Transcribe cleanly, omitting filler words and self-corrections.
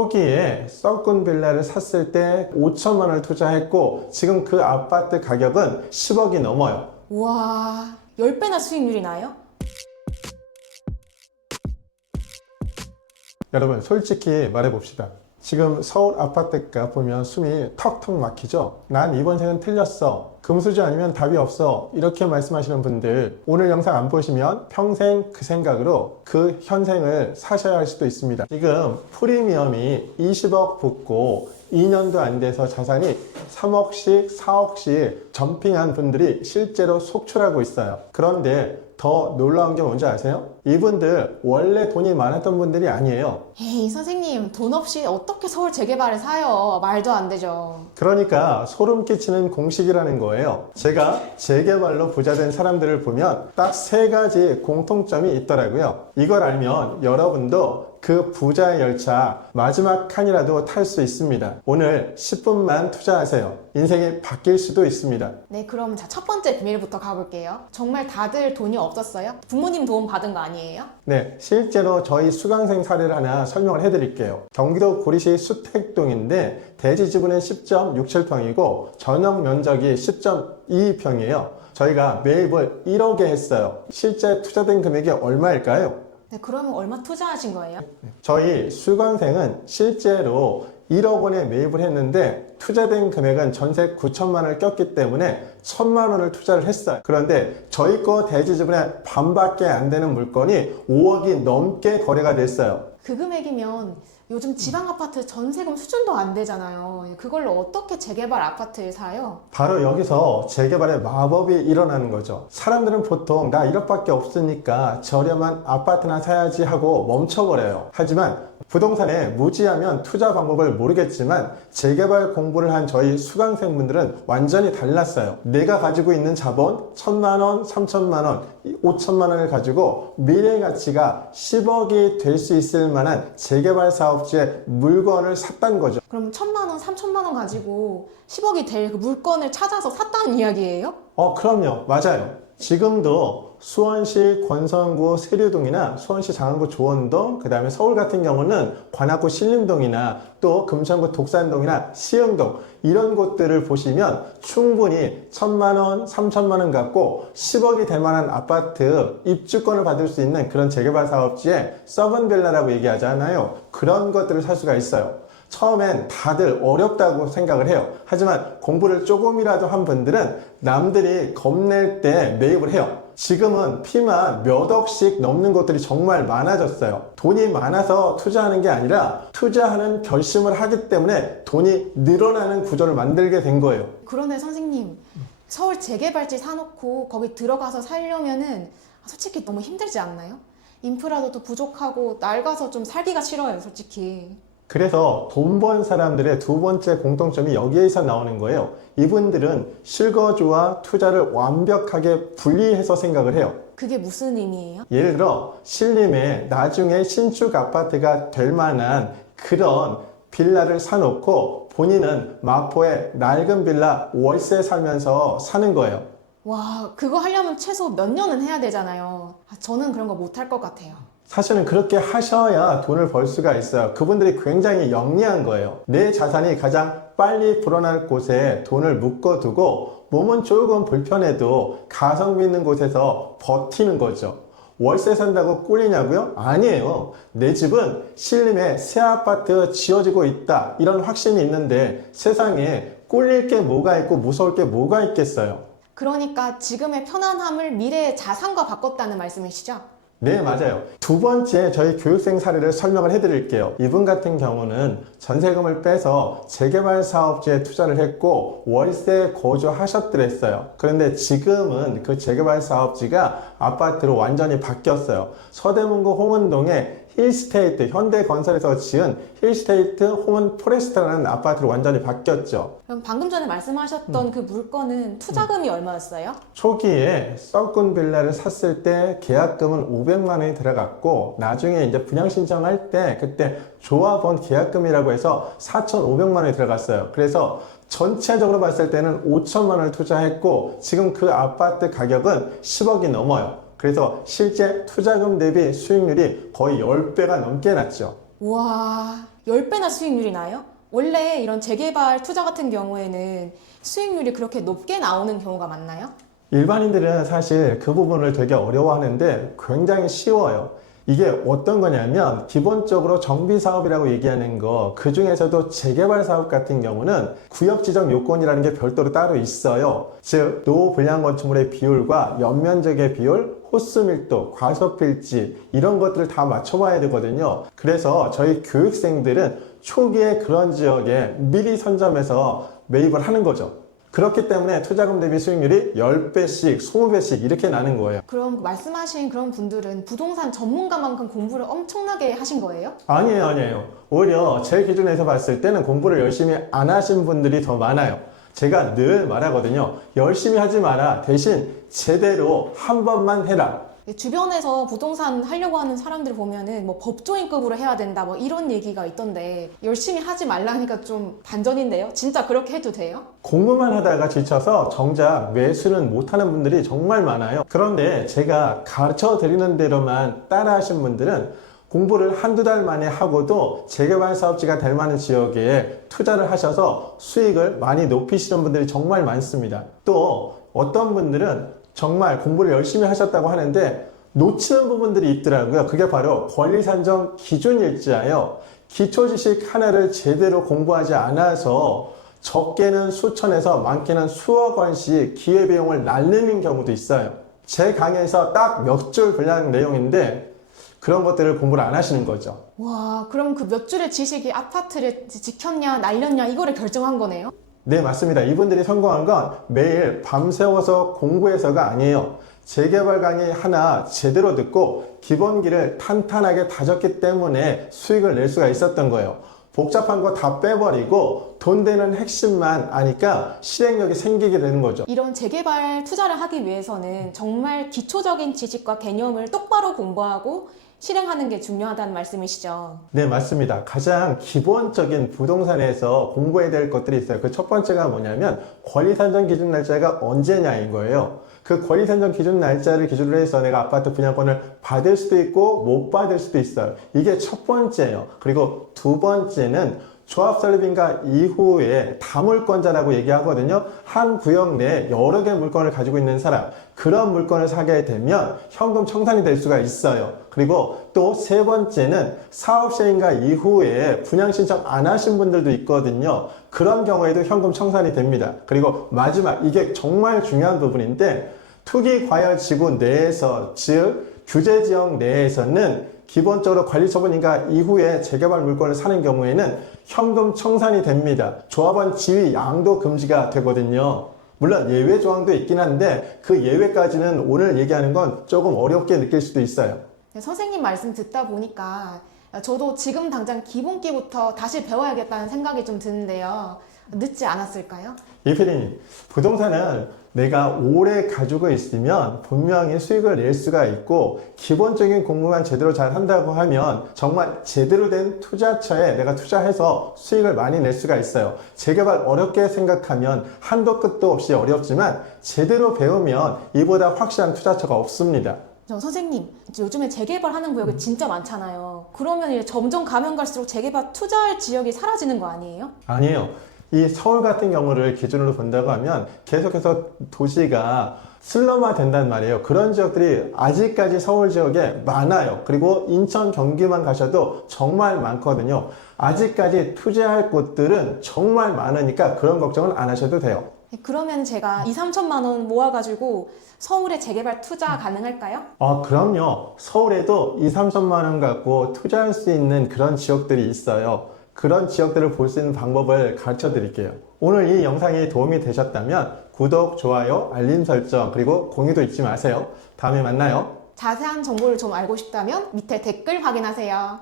초기에 썩은 빌라를 샀을 때 5천만 원을 투자했고 지금 그 아파트 가격은 10억이 넘어요. 우와, 10배나 수익률이 나요? 여러분 솔직히 말해봅시다. 지금 서울 아파트가 보면 숨이 턱턱 막히죠? 난 이번 생은 틀렸어. 금수저 아니면 답이 없어. 이렇게 말씀하시는 분들 오늘 영상 안 보시면 평생 그 생각으로 그 현생을 사셔야 할 수도 있습니다. 지금 프리미엄이 20억 붙고 2년도 안 돼서 자산이 3억씩 4억씩 점핑한 분들이 실제로 속출하고 있어요. 그런데 더 놀라운 게 뭔지 아세요? 이분들 원래 돈이 많았던 분들이 아니에요. 에이, 선생님, 돈 없이 어떻게 서울 재개발을 사요? 말도 안 되죠. 그러니까 소름 끼치는 공식이라는 거예요. 제가 재개발로 부자 된 사람들을 보면 딱 3가지 공통점이 있더라고요. 이걸 알면 여러분도 그 부자의 열차 마지막 칸이라도 탈 수 있습니다. 오늘 10분만 투자하세요. 인생이 바뀔 수도 있습니다. 네, 그럼 자, 첫 번째 비밀부터 가볼게요. 정말 다들 돈이 없었어요? 부모님 도움 받은 거 아니에요? 네, 실제로 저희 수강생 사례를 하나 설명을 해드릴게요. 경기도 구리시 수택동인데 대지 지분은 10.67평이고 전용 면적이 10.22평이에요. 저희가 매입을 1억에 했어요. 실제 투자된 금액이 얼마일까요? 네, 그러면 얼마 투자하신 거예요? 저희 수강생은 실제로 1억 원에 매입을 했는데 투자된 금액은 전세 9천만 원을 꼈기 때문에 1천만 원을 투자를 했어요. 그런데 저희 거 대지 지분의 반밖에 안 되는 물건이 5억이 넘게 거래가 됐어요. 그 금액이면 요즘 지방 아파트 전세금 수준도 안 되잖아요. 그걸로 어떻게 재개발 아파트를 사요? 바로 여기서 재개발의 마법이 일어나는 거죠. 사람들은 보통 나 1억밖에 없으니까 저렴한 아파트나 사야지 하고 멈춰버려요. 하지만 부동산에 무지하면 투자 방법을 모르겠지만 재개발 공부를 한 저희 수강생분들은 완전히 달랐어요. 내가 가지고 있는 자본 1천만 원, 3천만 원, 5천만 원을 가지고 미래 가치가 10억이 될 수 있을 만한 재개발 사업지에 물건을 샀다는 거죠. 그럼 1천만 원, 3천만 원 가지고 10억이 될 그 물건을 찾아서 샀다는 이야기예요? 그럼요. 맞아요. 지금도 수원시 권선구 세류동이나 수원시 장안구 조원동, 그 다음에 서울 같은 경우는 관악구 신림동이나 또 금천구 독산동이나 시흥동 이런 곳들을 보시면 충분히 1천만 원, 3천만 원 갖고 10억이 될 만한 아파트 입주권을 받을 수 있는 그런 재개발 사업지에 썩은 빌라라고 얘기하잖아요. 그런 것들을 살 수가 있어요. 처음엔 다들 어렵다고 생각을 해요. 하지만 공부를 조금이라도 한 분들은 남들이 겁낼 때 매입을 해요. 지금은 피만 몇 억씩 넘는 것들이 정말 많아졌어요. 돈이 많아서 투자하는 게 아니라 투자하는 결심을 하기 때문에 돈이 늘어나는 구조를 만들게 된 거예요. 그러네, 선생님. 서울 재개발지 사놓고 거기 들어가서 살려면은 솔직히 너무 힘들지 않나요? 인프라도 또 부족하고 낡아서 좀 살기가 싫어요, 솔직히. 그래서 돈 번 사람들의 두 번째 공통점이 여기에서 나오는 거예요. 이분들은 실거주와 투자를 완벽하게 분리해서 생각을 해요. 그게 무슨 의미예요? 예를 들어 신림에 나중에 신축 아파트가 될 만한 그런 빌라를 사놓고 본인은 마포에 낡은 빌라 월세 살면서 사는 거예요. 와, 그거 하려면 최소 몇 년은 해야 되잖아요. 저는 그런 거 못할 것 같아요. 사실은 그렇게 하셔야 돈을 벌 수가 있어요. 그분들이 굉장히 영리한 거예요. 내 자산이 가장 빨리 불어날 곳에 돈을 묶어두고 몸은 조금 불편해도 가성비 있는 곳에서 버티는 거죠. 월세 산다고 꿀이냐고요? 아니에요. 내 집은 신림에 새 아파트 지어지고 있다 이런 확신이 있는데 세상에 꿀릴 게 뭐가 있고 무서울 게 뭐가 있겠어요. 그러니까 지금의 편안함을 미래의 자산과 바꿨다는 말씀이시죠? 네, 맞아요. 두 번째 저희 교육생 사례를 설명을 해드릴게요. 이분 같은 경우는 전세금을 빼서 재개발 사업지에 투자를 했고 월세 거주하셨더랬어요. 그런데 지금은 그 재개발 사업지가 아파트로 완전히 바뀌었어요. 서대문구 홍은동에 힐스테이트, 현대건설에서 지은 힐스테이트 홍은 포레스트라는 아파트로 완전히 바뀌었죠. 그럼 방금 전에 말씀하셨던 그 물건은 투자금이 얼마였어요? 초기에 썩은 빌라를 샀을 때 계약금은 500만 원이 들어갔고 나중에 이제 분양 신청할 때 그때 조합원 계약금이라고 해서 4,500만 원이 들어갔어요. 그래서 전체적으로 봤을 때는 5천만 원을 투자했고 지금 그 아파트 가격은 10억이 넘어요. 그래서 실제 투자금 대비 수익률이 거의 10배가 넘게 났죠. 우와, 10배나 수익률이 나요? 원래 이런 재개발 투자 같은 경우에는 수익률이 그렇게 높게 나오는 경우가 많나요? 일반인들은 사실 그 부분을 되게 어려워하는데 굉장히 쉬워요. 이게 어떤 거냐면 기본적으로 정비사업이라고 얘기하는 거, 그 중에서도 재개발 사업 같은 경우는 구역 지정 요건이라는 게 별도로 따로 있어요. 즉 노후 불량 건축물의 비율과 연면적의 비율, 호수 밀도, 과소 필지 이런 것들을 다 맞춰봐야 되거든요. 그래서 저희 교육생들은 초기에 그런 지역에 미리 선점해서 매입을 하는 거죠. 그렇기 때문에 투자금 대비 수익률이 10배씩, 20배씩 이렇게 나는 거예요. 그럼 말씀하신 그런 분들은 부동산 전문가만큼 공부를 엄청나게 하신 거예요? 아니에요. 오히려 제 기준에서 봤을 때는 공부를 열심히 안 하신 분들이 더 많아요. 제가 늘 말하거든요. 열심히 하지 마라. 대신 제대로 한 번만 해라. 주변에서 부동산 하려고 하는 사람들 보면은 뭐 법조인급으로 해야 된다 뭐 이런 얘기가 있던데 열심히 하지 말라니까 좀 반전인데요? 진짜 그렇게 해도 돼요? 공부만 하다가 지쳐서 정작 매수는 못하는 분들이 정말 많아요. 그런데 제가 가르쳐 드리는 대로만 따라 하신 분들은 공부를 한두 달 만에 하고도 재개발 사업지가 될 만한 지역에 투자를 하셔서 수익을 많이 높이시는 분들이 정말 많습니다. 또 어떤 분들은 정말 공부를 열심히 하셨다고 하는데 놓치는 부분들이 있더라고요. 그게 바로 권리산정 기준일지예요. 기초지식 하나를 제대로 공부하지 않아서 적게는 수천에서 많게는 수억 원씩 기회비용을 날리는 경우도 있어요. 제 강의에서 딱 몇 줄 분량 내용인데 그런 것들을 공부를 안 하시는 거죠. 와, 그럼 그 몇 줄의 지식이 아파트를 지켰냐 날렸냐 이거를 결정한 거네요? 네, 맞습니다. 이분들이 성공한 건 매일 밤새워서 공부해서가 아니에요. 재개발 강의 하나 제대로 듣고 기본기를 탄탄하게 다졌기 때문에 수익을 낼 수가 있었던 거예요. 복잡한 거 다 빼버리고 돈 되는 핵심만 아니까 실행력이 생기게 되는 거죠. 이런 재개발 투자를 하기 위해서는 정말 기초적인 지식과 개념을 똑바로 공부하고 실행하는 게 중요하다는 말씀이시죠? 네, 맞습니다. 가장 기본적인 부동산에서 공부해야 될 것들이 있어요. 그 첫 번째가 뭐냐면 권리산정 기준 날짜가 언제냐인 거예요. 그 권리산정 기준 날짜를 기준으로 해서 내가 아파트 분양권을 받을 수도 있고 못 받을 수도 있어요. 이게 첫 번째예요. 그리고 두 번째는 조합 설립인가 이후에 다물권자라고 얘기하거든요. 한 구역 내에 여러 개의 물건을 가지고 있는 사람, 그런 물건을 사게 되면 현금 청산이 될 수가 있어요. 그리고 또 세 번째는 사업 시행인가 이후에 분양 신청 안 하신 분들도 있거든요. 그런 경우에도 현금 청산이 됩니다. 그리고 마지막, 이게 정말 중요한 부분인데 투기과열지구 내에서, 즉 규제지역 내에서는 기본적으로 관리처분인가 이후에 재개발 물건을 사는 경우에는 현금 청산이 됩니다. 조합원 지위 양도 금지가 되거든요. 물론 예외 조항도 있긴 한데 그 예외까지는 오늘 얘기하는 건 조금 어렵게 느낄 수도 있어요. 선생님 말씀 듣다 보니까 저도 지금 당장 기본기부터 다시 배워야겠다는 생각이 좀 드는데요. 늦지 않았을까요? 이피디님, 부동산은 내가 오래 가지고 있으면 분명히 수익을 낼 수가 있고 기본적인 공부만 제대로 잘 한다고 하면 정말 제대로 된 투자처에 내가 투자해서 수익을 많이 낼 수가 있어요. 재개발 어렵게 생각하면 한도 끝도 없이 어렵지만 제대로 배우면 이보다 확실한 투자처가 없습니다. 선생님, 요즘에 재개발하는 구역이 진짜 많잖아요. 그러면 이제 점점 가면 갈수록 재개발 투자할 지역이 사라지는 거 아니에요? 아니에요. 이 서울 같은 경우를 기준으로 본다고 하면 계속해서 도시가 슬럼화 된단 말이에요. 그런 지역들이 아직까지 서울 지역에 많아요. 그리고 인천, 경기만 가셔도 정말 많거든요. 아직까지 투자할 곳들은 정말 많으니까 그런 걱정은 안 하셔도 돼요. 그러면 제가 2, 3천만 원 모아가지고 서울에 재개발 투자 가능할까요? 그럼요. 서울에도 2, 3천만 원 갖고 투자할 수 있는 그런 지역들이 있어요. 그런 지역들을 볼 수 있는 방법을 가르쳐 드릴게요. 오늘 이 영상이 도움이 되셨다면 구독, 좋아요, 알림 설정, 그리고 공유도 잊지 마세요. 다음에 만나요. 자세한 정보를 좀 알고 싶다면 밑에 댓글 확인하세요.